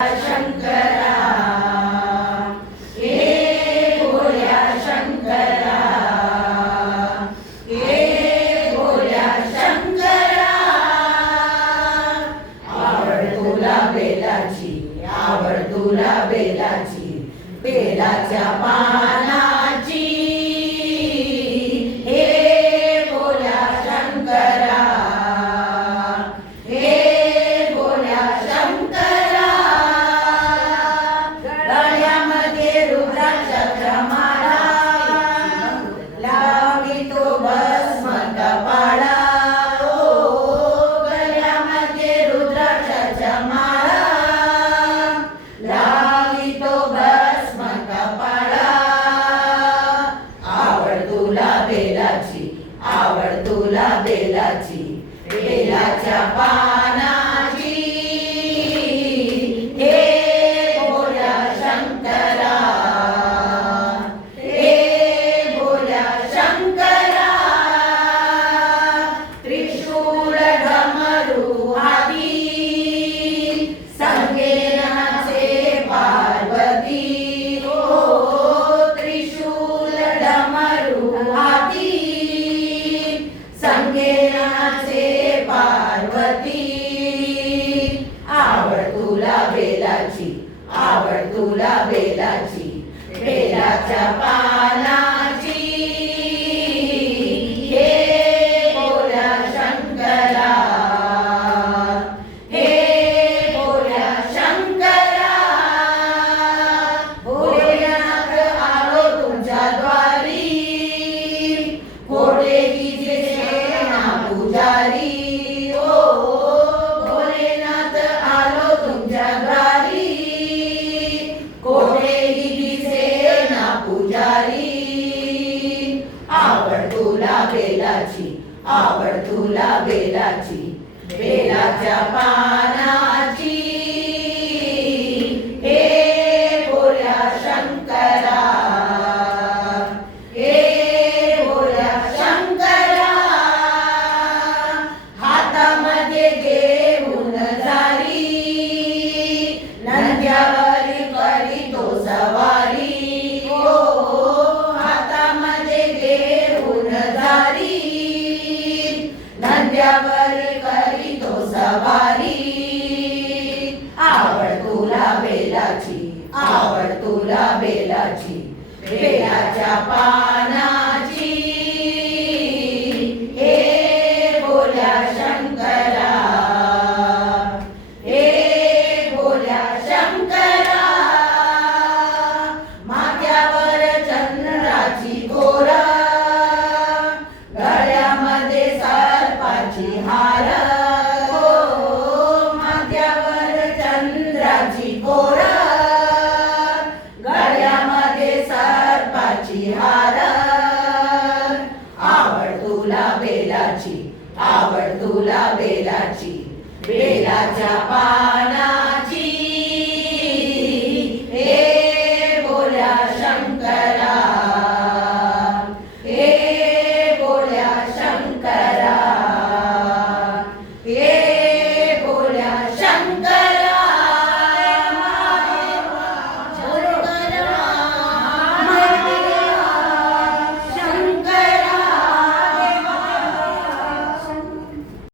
शंकरा हे भोळ्या शंकरा हे भोळ्या शंकरा आवड तुला बेलाची आवड तुला बेलाची बेलाच्या पानाची हे भोळ्या शंकरा हे भोळ्या शंकरा गळ्यामध्ये रुद्राक्षाच्या माळा लावितो भस्म कपाळा गळ्यामध्ये रुद्राक्षाच्या माळा लावितो भस्म कपाळा आवड तुला बेलाची आवड तुला बेलाची बेलाच्या पानाची हे भोळ्या शंकरा हे भोळ्या शंकरा त्रिशूळ डमरू हाती संगे नाचे पार्वती ओ त्रिशूळ डमरू हाती संगे नाचे पार्वती आवड तुला बेलाची आवड तुला बेलाची बेलाच्या पानाची हे भोळ्या शंकरा हे भोळ्या शंकरा भोलेनाथ आलो तुमच्या द्वारी घोडे पुजारी ओ भोलेनाथ आलो तुमच्या द्वारी कोठेही दिसेना पुजारी आवड तुला बेलाची आवड तुला बेलाची बेलाच्या पानाची हे भोळ्या शंकरा हे भोळ्या शंकरा हातामध्ये घेऊन झारी नंद्यावरी करीतो सवारी ओ हातामध्ये घेऊन झारी नंद्यावरी करीतो सवारी आवड तुला बेलाची आवड तुला बेलाची बेलाच्या पानाची हे भोळ्या शंकरा हे भोळ्या शंकरा माथ्यावर चंद्राची गोरा गळ्यामध्ये सर्पाची हार हो माथ्यावर चंद्राची गोरा गळ्यामध्ये सर्पाची हार आवड तुला बेलाची आवड तुला बेलाची बेलाच्या